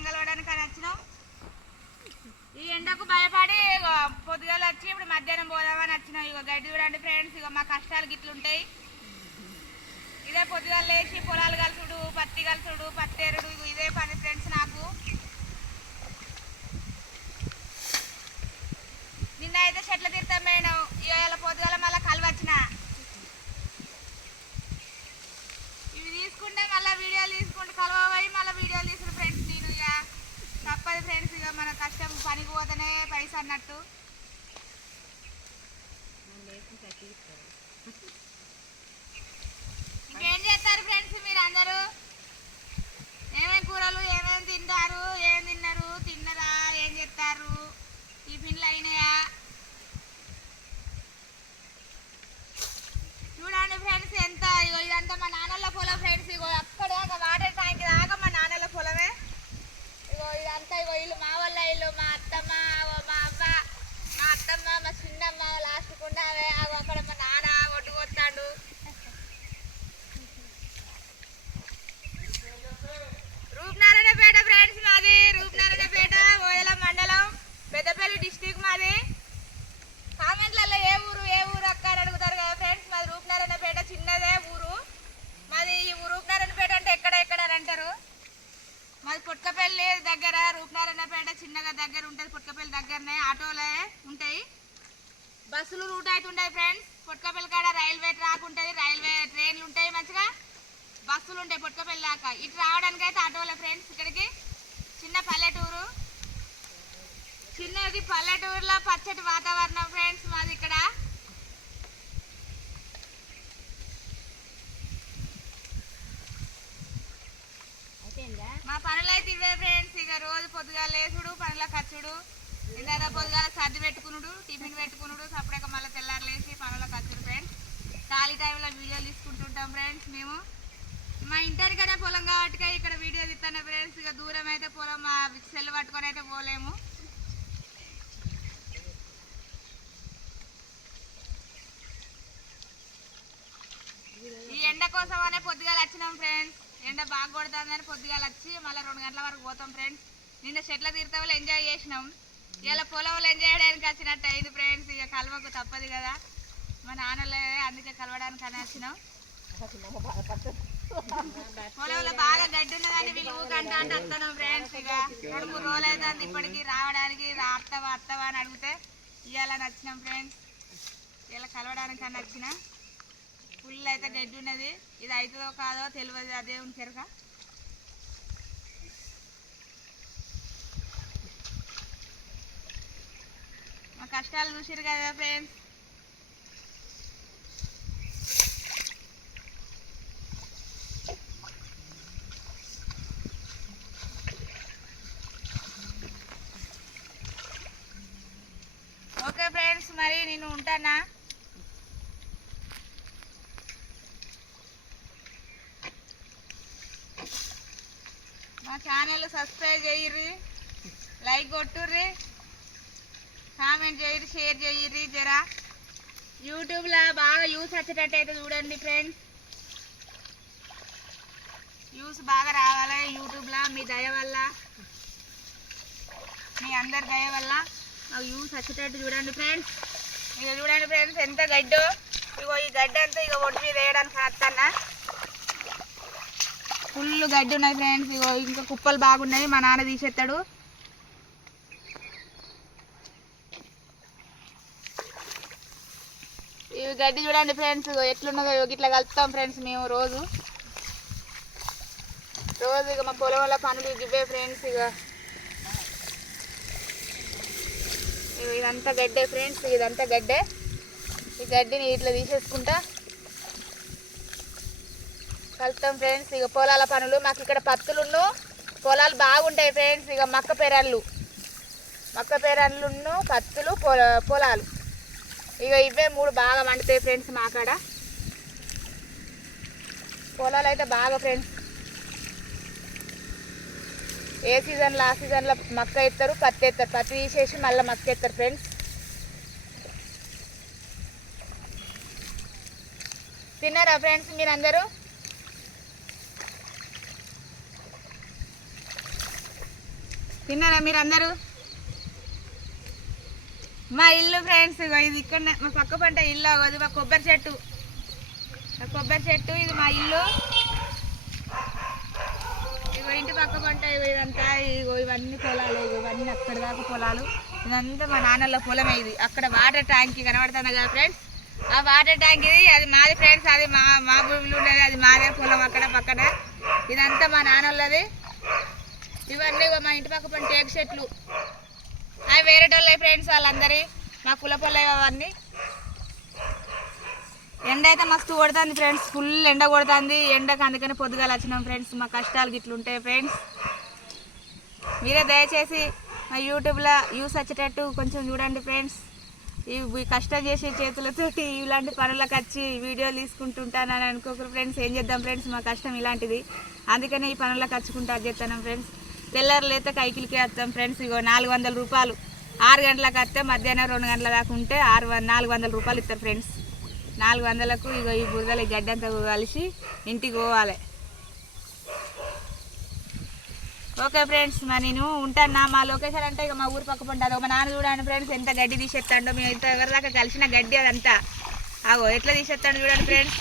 అర్థం కలవడానికి అని వచ్చినాం. ఈ ఎండకు భయపడి పొద్దుగాలు వచ్చి ఇప్పుడు మధ్యాహ్నం పోదామని వచ్చినాం. ఇక గడ్డి చూడండి ఫ్రెండ్స్ ఇక మా కష్టాలు గిట్లుంటాయి ఇదే పొద్దుగాల లేచి పొలాలు కలుసుడు పత్తి కలుసుడు పత్తేరుడు ఇగో ఇదే పని ఫ్రెండ్స్ నాకు. నిన్న అయితే చెట్ల తీర్థం పోయినాం. ఇవాళ పొద్దుగాల మళ్ళీ కలవచ్చిన ఇవి తీసుకుంటే మళ్ళీ వీడియోలు తీసుకుంటే కలవ మళ్ళీ వీడియోలు తీసుకుని ఫ్రెండ్స్ నేను ఇక తప్పదు ఫ్రెండ్స్ ఇక మన కష్టం పనికి పోతేనే పైసా అన్నట్టు ఇంకేం చేస్తారు ఫ్రెండ్స్ మీరు అందరూ ఏమేం కూరలు ఏమేమి తింటారు ఏం తిన్నారు తిన్నరా ఏం చేస్తారు టిఫిన్లు అయినాయా చూడండి ఫ్రెండ్స్ ఎంత ఇగో ఇదంతా మా నాన్నల పొలం ఫ్రెండ్స్ ఇగో అక్కడ దాకా వాటర్ ట్యాంక్ దాకా మా నాన్నల పొలమే ఇగో ఇదంతా ఇగో ఇల్లు మా వాళ్ళ ఇల్లు మా అత్తమ్మ ఓ మా అవ్వ మా అత్తమ్మ మా చిన్నమ్మ లాస్ట్ కుండా అగో అక్కడ మా నాన్న ఒడ్డు కొట్టాడు రూపనారాయణపేట ఫ్రెండ్స్ మాది రూపనారాయణపేట ఓయల మండలం పెద్దపల్లి డిస్టిక్ మాది కామెంట్లలో ఏ ఊరు ఏ ఊరు అక్క అని అడుగుతారు కదా ఫ్రెండ్స్ మాది రూపనారాయణపేట చిన్నదే ఊరు మాది ఈ ఊరు రూపనారాయణపేట అంటే ఎక్కడ ఎక్కడ అని అంటారు మాది పుట్కపల్లి దగ్గర రూపనారాయణపేట చిన్నగా దగ్గర ఉంటుంది పుట్కపల్లి దగ్గరనే ఆటోలే ఉంటాయి బస్సులు రూట్ అయితే ఉంటాయి ఫ్రెండ్స్ పుట్కపల్లి కాడ రైల్వే ట్రాక్ ఉంటుంది రైల్వే ట్రైన్లు ఉంటాయి మంచిగా. బస్సులు ఉంటాయి పుట్కపల్లి దాకా. ఇటు రావడానికి అయితే ఆటోలే ఫ్రెండ్స్ ఇక్కడికి. చిన్న పల్లెటూరు. చిన్నది పల్లెటూరులో పచ్చటి వాతావరణం ఫ్రెండ్స్ మాది ఇక్కడ. మా పనులు అయితే ఇవే ఫ్రెండ్స్ ఇక రోజు పొద్దుగా లేచుడు పనుల ఖర్చుడు ఇందాక పొద్దుగాల సర్ది పెట్టుకునుడు టిఫిన్ పెట్టుకునుడు సపరేట్గా మళ్ళీ తెల్లారు లేచి పనుల ఖర్చుడు ఫ్రెండ్స్ ఖాళీ టైంలో వీడియోలు తీసుకుంటుంటాం ఫ్రెండ్స్ మేము మా ఇంటర్ కదా పొలం కాబట్టి ఇక్కడ వీడియో తీస్తాను ఫ్రెండ్స్. ఇక దూరం అయితే పొలం సెల్ పట్టుకొని అయితే పోలేము. ఈ ఎండ కోసం అనే పొద్దుగాల వచ్చినాం ఫ్రెండ్స్. ఎండ బాగా కొడుతుందని పొద్దుగాల వచ్చి మళ్ళీ రెండు గంటల వరకు పోతాం ఫ్రెండ్స్. నిన్న చెట్ల తీర్థంలో ఎంజాయ్ చేసినాం. ఇలా పొలంలో ఎంజాయ్ చేయడానికి వచ్చినట్టు అయింది ఫ్రెండ్స్. ఇక కలవకు తప్పదు కదా. మా నాన్నలే అందుకే కలవడానికి అని వచ్చినాం. పొలంలో బాగా గడ్డి ఉన్నదని వీళ్ళు అంటే వస్తున్నాం ఫ్రెండ్స్ ఇక. రెండు మూడు రోజులు అవుతుంది ఇప్పటికి రావడానికి. రాస్తావా అత్తవా అత్తవా అని అడిగితే ఇవాళ నచ్చినాం ఫ్రెండ్స్ ఇలా కలవడానికి అని నచ్చిన. ఫుల్ అయితే గడ్డి ఉన్నది. ఇది అవుతుందో కాదో తెలియదు అదే ఉంచారుగా మా కష్టాలు చూసిరు కదా ఫ్రెండ్స్ ఓకే ఫ్రెండ్స్ మరి నేను ఉంటానా? మా ఛానల్ సబ్స్క్రైబ్ చేయర్రి లైక్ కొట్టుర్రి కామెంట్ చేయరు షేర్ చేయర్రి జరా. యూట్యూబ్లో బాగా యూస్ వచ్చేటట్టు అయితే చూడండి ఫ్రెండ్స్ యూస్ బాగా రావాలి యూట్యూబ్లో మీ దయ వల్ల మీ అందరి దయ వల్ల. అవి చచ్చేటట్టు చూడండి ఫ్రెండ్స్ ఇక చూడండి ఫ్రెండ్స్ ఎంత గడ్డో. ఇగో ఈ గడ్డ అంతా ఇక ఒడ్డు మీద వేయడానికి వస్తానా ఫుల్ గడ్డి ఉన్నాయి ఫ్రెండ్స్ ఇగో ఇంకా కుప్పలు బాగున్నాయి. మా నాన్న తీసేస్తాడు ఇవి గడ్డి చూడండి ఫ్రెండ్స్ ఇగో ఎట్లున్నదో ఇట్లా కలుపుతాం ఫ్రెండ్స్ మేము రోజు. రోజు ఇక మా పొలంలో పనులు ఇవే ఫ్రెండ్స్ ఇక ఇగో ఇదంతా గడ్డే ఫ్రెండ్స్ ఇదంతా గడ్డే. ఈ గడ్డిని ఇట్లా తీసేసుకుంటా. కలుపుతాం ఫ్రెండ్స్. ఇక పొలాల పనులు మాకు ఇక్కడ పత్తులున్ను పొలాలు బాగుంటాయి ఫ్రెండ్స్. ఇక మక్క పెరళ్ళు మక్క పెరళ్ళున్ను పత్తులు పొలాలు. ఇక ఇవే మూడు బాగా వండుతాయి ఫ్రెండ్స్ మాకాడ పొలాలు అయితే బాగా ఫ్రెండ్స్. ఏ సీజన్లో ఆ సీజన్లో మక్క ఎత్తారు పత్తి ఎత్తారు. పత్తి తీసేసి మళ్ళీ మక్క ఎత్తారు ఫ్రెండ్స్ తిన్నారా ఫ్రెండ్స్ మీరందరూ? తిన్నారా మీరందరూ? మా ఇల్లు ఫ్రెండ్స్ ఇది ఇక్కడ మా పక్క పంట ఇల్లు అవ్వదు మా కొబ్బరి చెట్టు. మా కొబ్బరి చెట్టు ఇది మా ఇల్లు. ఇంటి పక్క పంట ఇదంతా ఇగో ఇవన్నీ పొలాలు ఇవన్నీ అక్కడ దాకా పొలాలు. ఇదంతా మా నాన్నల పొలమే ఇది. అక్కడ వాటర్ ట్యాంక్ కనబడుతుంది కదా ఫ్రెండ్స్ ఆ వాటర్ ట్యాంక్ ఇది అది మాది ఫ్రెండ్స్ అది మా మా భూమిలో ఉండేది అది మాదే పొలం అక్కడ పక్కన. ఇదంతా మా నాన్నలది. ఇవన్నీ ఇగో మా ఇంటి పక్క పని టేక్ చెట్లు. అవి వేరే ఫ్రెండ్స్ వాళ్ళందరి. మా కుల పొలే అవన్నీ. ఎండ అయితే మస్తు కొడుతుంది ఫ్రెండ్స్. ఫుల్ ఎండ కొడుతుంది. ఎండకు అందుకని పొద్దుగాల వచ్చినాం ఫ్రెండ్స్. మా కష్టాలు గిట్లుంటాయి ఫ్రెండ్స్. మీరే దయచేసి మా యూట్యూబ్లో యూస్ వచ్చేటట్టు కొంచెం చూడండి ఫ్రెండ్స్. ఇవి కష్టం చేసే చేతులతోటి ఇలాంటి పనులకు వచ్చి వీడియోలు తీసుకుంటుంటానని అనుకోకరు ఫ్రెండ్స్. ఏం చేద్దాం ఫ్రెండ్స్? మా కష్టం ఇలాంటిది. అందుకనే ఈ పనులకు వచ్చుకుంటా చేస్తాను ఫ్రెండ్స్. తెల్లారులు లేత కైకిలికి వస్తాం ఫ్రెండ్స్. ఇగో నాలుగు వందల రూపాయలు. ఆరు గంటలకు వస్తే మధ్యాహ్నం రెండు గంటల దాకా ఉంటే ఆరు నాలుగు వందల రూపాయలు ఇస్తారు ఫ్రెండ్స్. నాలుగు వందలకు ఇగో ఈ బురదలు ఈ గడ్డి అంతా కలిసి ఇంటికి పోవాలి. ఓకే ఫ్రెండ్స్ మరి నేను ఉంటాను? మా లొకేషన్ అంటే ఇక మా ఊరు పక్క పంట మా నాన్న చూడండి ఫ్రెండ్స్ ఎంత గడ్డి తీసేస్తాడో. మేము ఇంత ఎవరి దాకా కలిసిన గడ్డి అదంతా. ఆగో ఎట్లా తీసేస్తాడు చూడండి ఫ్రెండ్స్.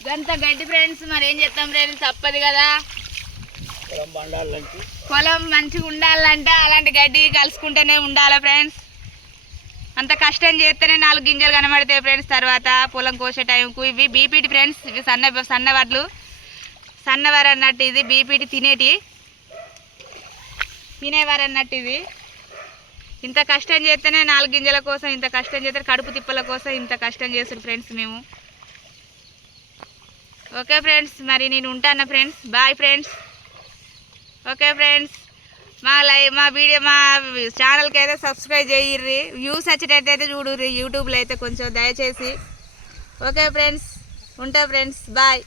ఇదంతా గడ్డి ఫ్రెండ్స్ మరి ఏం చేస్తాం ఫ్రెండ్స్? తప్పదు కదా. పొలం మంచిగా ఉండాలంటే అలాంటి గడ్డి కలుసుకుంటూనే ఉండాలి ఫ్రెండ్స్. అంత కష్టం చేస్తేనే నాలుగు గింజలు కనబడతాయి ఫ్రెండ్స్ తర్వాత పొలం కోసే టైంకు. ఇవి బీపీటీ ఫ్రెండ్స్ ఇవి సన్న సన్నవడ్లు సన్నవారు అన్నట్టు ఇది బీపీటీ తినేటి. తినేవారు అన్నట్టు ఇది. ఇంత కష్టం చేస్తేనే నాలుగు గింజల కోసం ఇంత కష్టం చేస్తే కడుపు తిప్పల కోసం ఇంత కష్టం చేస్తుంది ఫ్రెండ్స్ మేము. ఓకే ఫ్రెండ్స్ మరి నేను ఉంటాను friends. Bye friends. Okay friends. మా లై మా వీడియో మా ఛానల్కి అయితే సబ్స్క్రైబ్ చేయర్రి. వ్యూస్ వచ్చేటట్టయితే చూడుర్రి. యూట్యూబ్లో అయితే కొంచెం దయచేసి. Okay friends. ఉంటా ఫ్రెండ్స్. బాయ్.